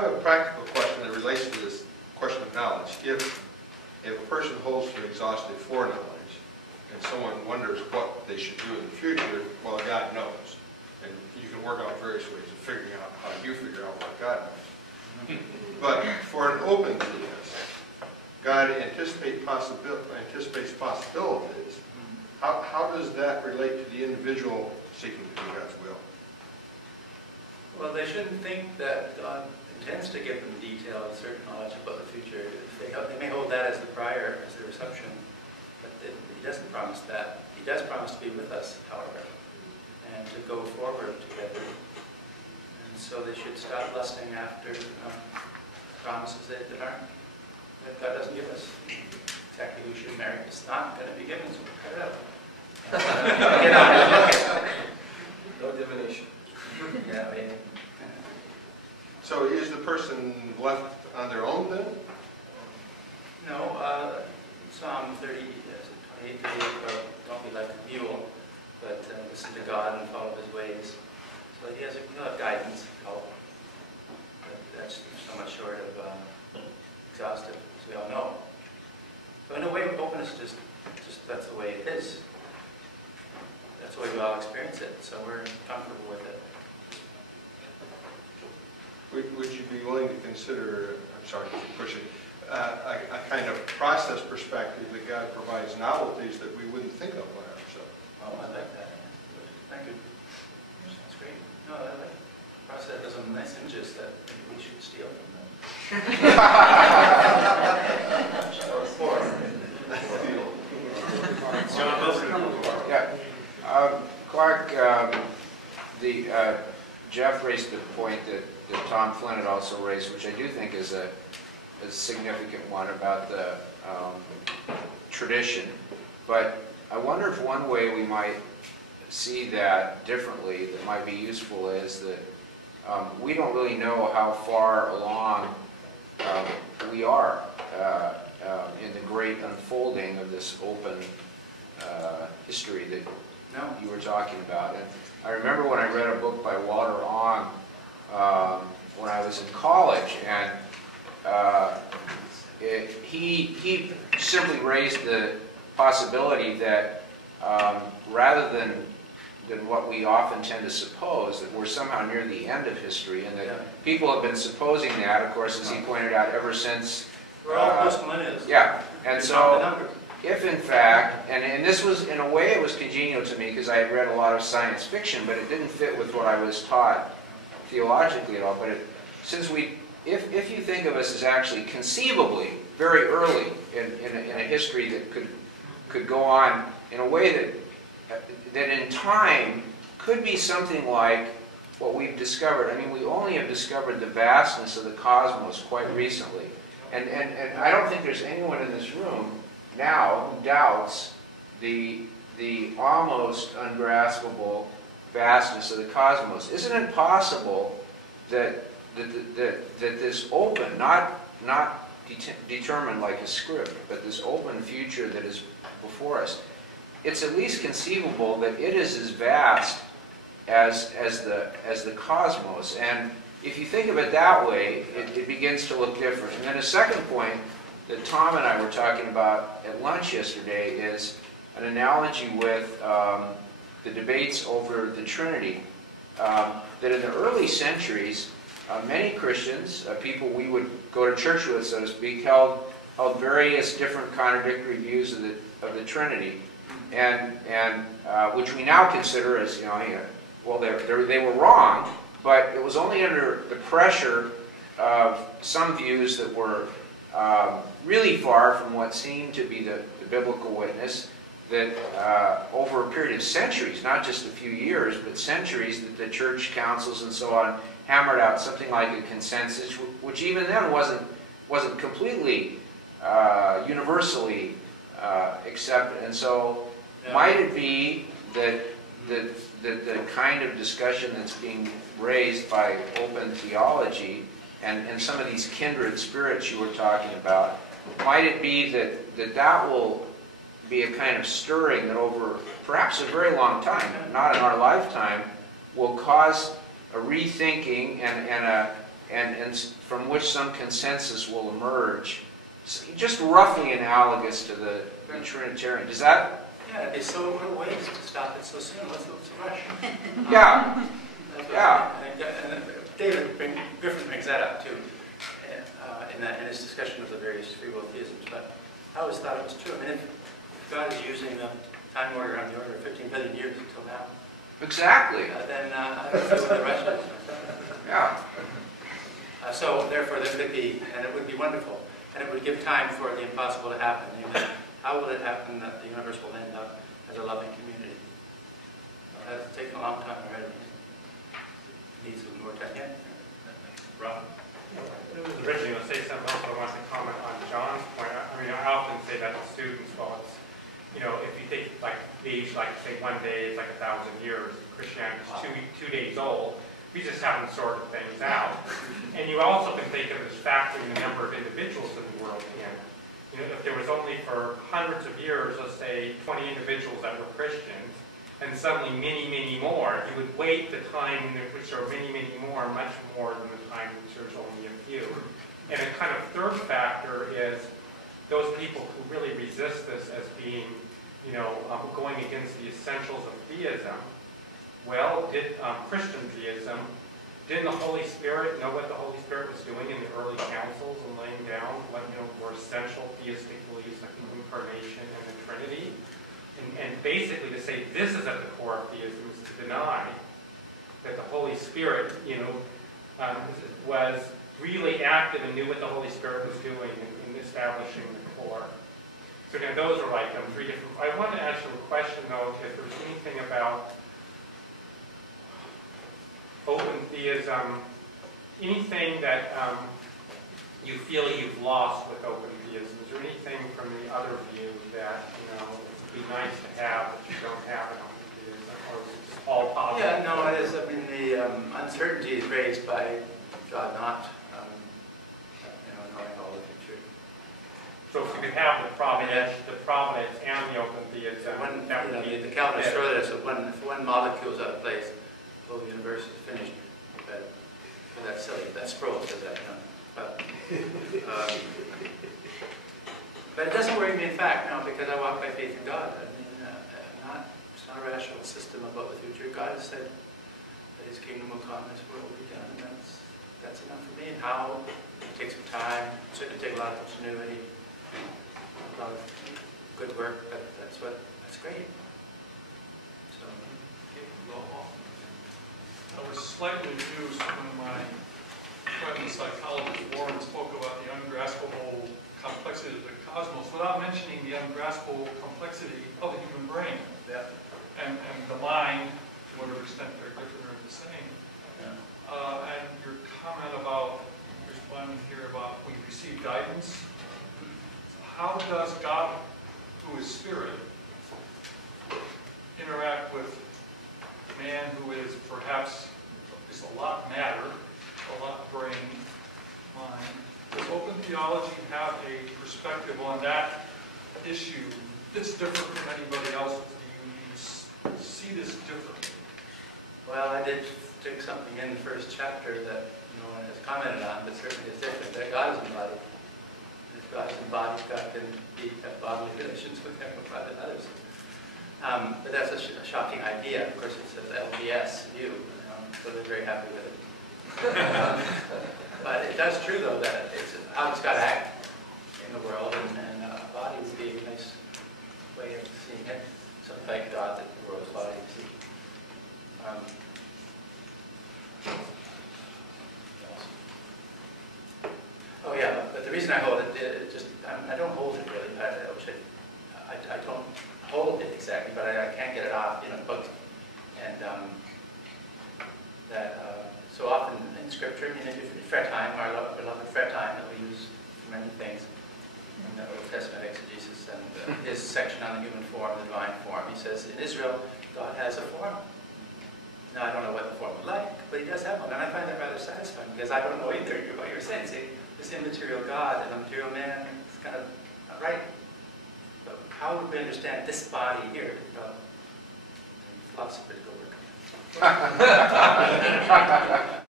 have a practical question that relates to this question of knowledge. If a person holds to exhaustive foreknowledge, and someone wonders what they should do in the future, well, God knows. And you can work out various ways of figuring out how you figure out what God knows. But for an open theist, God anticipates possibilities. How does that relate to the individual seeking to do God's will? Well, they shouldn't think that God intends to give them detailed, certain knowledge about the future. They may hold that as the prior, as their assumption, but He doesn't promise that. He does promise to be with us, however, and to go forward together. And so they should stop lusting after promises that God doesn't give us. Exactly who should marry. It's not going to be given, so cut it out. Get on it, look at it. No divination. Yeah, I mean, So is the person left on their own then? no, Psalm 28, don't be like a mule, but listen to God and follow His ways. So he'll have guidance, help. But that's so much short of exhaustive, as we all know. So in a way, openness just that's the way it is. That's the way we all experience it, so we're comfortable with it. Would you be willing to consider, I'm sorry to keep pushing, a kind of process perspective that God provides novelties that we wouldn't think of by ourselves? Well, I like that. Thank you. That's great. No, I like it. Process has some nice images that maybe we should steal from them. Yeah. Clark, Jeff raised the point that Tom Flynn had also raised, which I do think is a significant one about the tradition. But I wonder if one way we might see that differently that might be useful is that we don't really know how far along we are in the great unfolding of this open history that you were talking about. And I remember when I read a book by Walter Ong when I was in college, and he simply raised the possibility that rather than what we often tend to suppose, that we're somehow near the end of history, and that people have been supposing that, of course, as he pointed out, ever since. We're all post-millennials. Yeah, and so if in fact, and this was, in a way, it was congenial to me because I had read a lot of science fiction, but it didn't fit with what I was taught theologically at all. But if you think of us as actually conceivably very early in a history that could go on in a way that in time could be something like what we've discovered. I mean, we only have discovered the vastness of the cosmos quite recently. And I don't think there's anyone in this room now who doubts the almost ungraspable vastness of the cosmos. Isn't it possible that this open, not determined like a script, but this open future that is before us, it's at least conceivable that it is as vast as the cosmos. And if you think of it that way, it begins to look different. And then a second point that Tom and I were talking about at lunch yesterday is an analogy with the debates over the Trinity. That in the early centuries, many Christians, people we would go to church with, so to speak, held various different contradictory views of the Trinity, and which we now consider as, well, they were wrong, but it was only under the pressure of some views that were really far from what seemed to be the biblical witness, that over a period of centuries, not just a few years, but centuries, that the church councils and so on hammered out something like a consensus, which even then wasn't completely universally accepted. And so might it be that the kind of discussion that's being raised by open theology and some of these kindred spirits you were talking about, might it be that will be a kind of stirring that over perhaps a very long time, not in our lifetime, will cause a rethinking and and from which some consensus will emerge, just roughly analogous to the Trinitarian. Does that? Yeah, it'd be so what a waste to stop it so soon. What's the rush? Yeah. Yeah. And David Griffin brings that up too, in his discussion of the various free will theisms. But I always thought it was true. I mean, if God is using the time order on the order of 15 billion years until now, Exactly. then I don't see what the rush is. Yeah. So therefore, there could be, and it would be wonderful, and it would give time for the impossible to happen. How will it happen that the universe will end up as a loving community? Well, that's taken a long time already. Needs some more time. Yeah. Rob? It was originally to say something else, but I wanted to comment on John's point. I mean, I often say that to students, well, it's, if you take like age, like say 1 day is like 1,000 years, Christianity is two days old. We just haven't sorted things out. And you also can think of it as factoring the number of individuals in the world in. If there was only for hundreds of years, let's say 20 individuals that were Christians, and suddenly many, many more, you would wait the time in which there are many, many more, much more than the time in which there's only a few. And a kind of third factor is those people who really resist this as being, going against the essentials of theism. Well, did Christian theism, didn't the Holy Spirit know what the Holy Spirit was doing in the early councils and laying down what were essential theistic beliefs like the Incarnation and the Trinity? And basically to say this is at the core of theism is to deny that the Holy Spirit, was really active and knew what the Holy Spirit was doing in establishing the core. So again, those are like three different. I wanted to ask you a question though, if there's anything about open theism, anything that you feel you've lost with open theism? Is there anything from the other view that would be nice to have that you don't have in open theism, or is it just all positive? Yeah, no, it is. I mean, the uncertainty is raised by God not, knowing all the future. So if you could have the providence and the open theism, that would be the Calvinists throw this: if one molecule is out of place, the whole universe is finished. But that's silly. That Sproul says that, But it doesn't worry me, in fact, because I walk by faith in God. I mean, it's not a rational system about the future. God has said that His kingdom will come, His will will be done, and that's enough for me. And how it takes some time, certainly take a lot of ingenuity, a lot of good work. But that's great. So. I was slightly amused when my friend, the psychologist Warren, spoke about the ungraspable complexity of the cosmos without mentioning the ungraspable complexity of the human brain. Yeah. And the mind, to whatever extent they're different or the same. Yeah. And your comment about, there's one here about we receive guidance. How does God, who is spirit, interact with man who is perhaps is a lot matter, a lot brain, mind? Does open theology have a perspective on that issue that's different from anybody else's? Do you see this differently? Well, I did stick something in the first chapter that no one has commented on, but certainly is different, that God is embodied. And if God is embodied, God can have bodily relations with Him, with others. But that's a shocking idea. Of course, it's an LDS view, so they're very happy with it. But it does true, though, that it's how does God act in the world, and a body would be a nice way of seeing it. So thank God that the world's body is seen. Oh yeah, but the reason I hold it, I don't hold it really. I don't hold it exactly, but I can't get it off. It bugs me. And so often in Scripture, fret time, our beloved fret time that we use for many things in the Old Testament exegesis, and his section on the human form, the divine form, he says in Israel, God has a form. Now I don't know what the form would like, but He does have one, and I find that rather satisfying because I don't know either what you're saying. See, this immaterial God and a material man, it's kind of not right. But how would we understand this body here? Well, philosophers go work on it.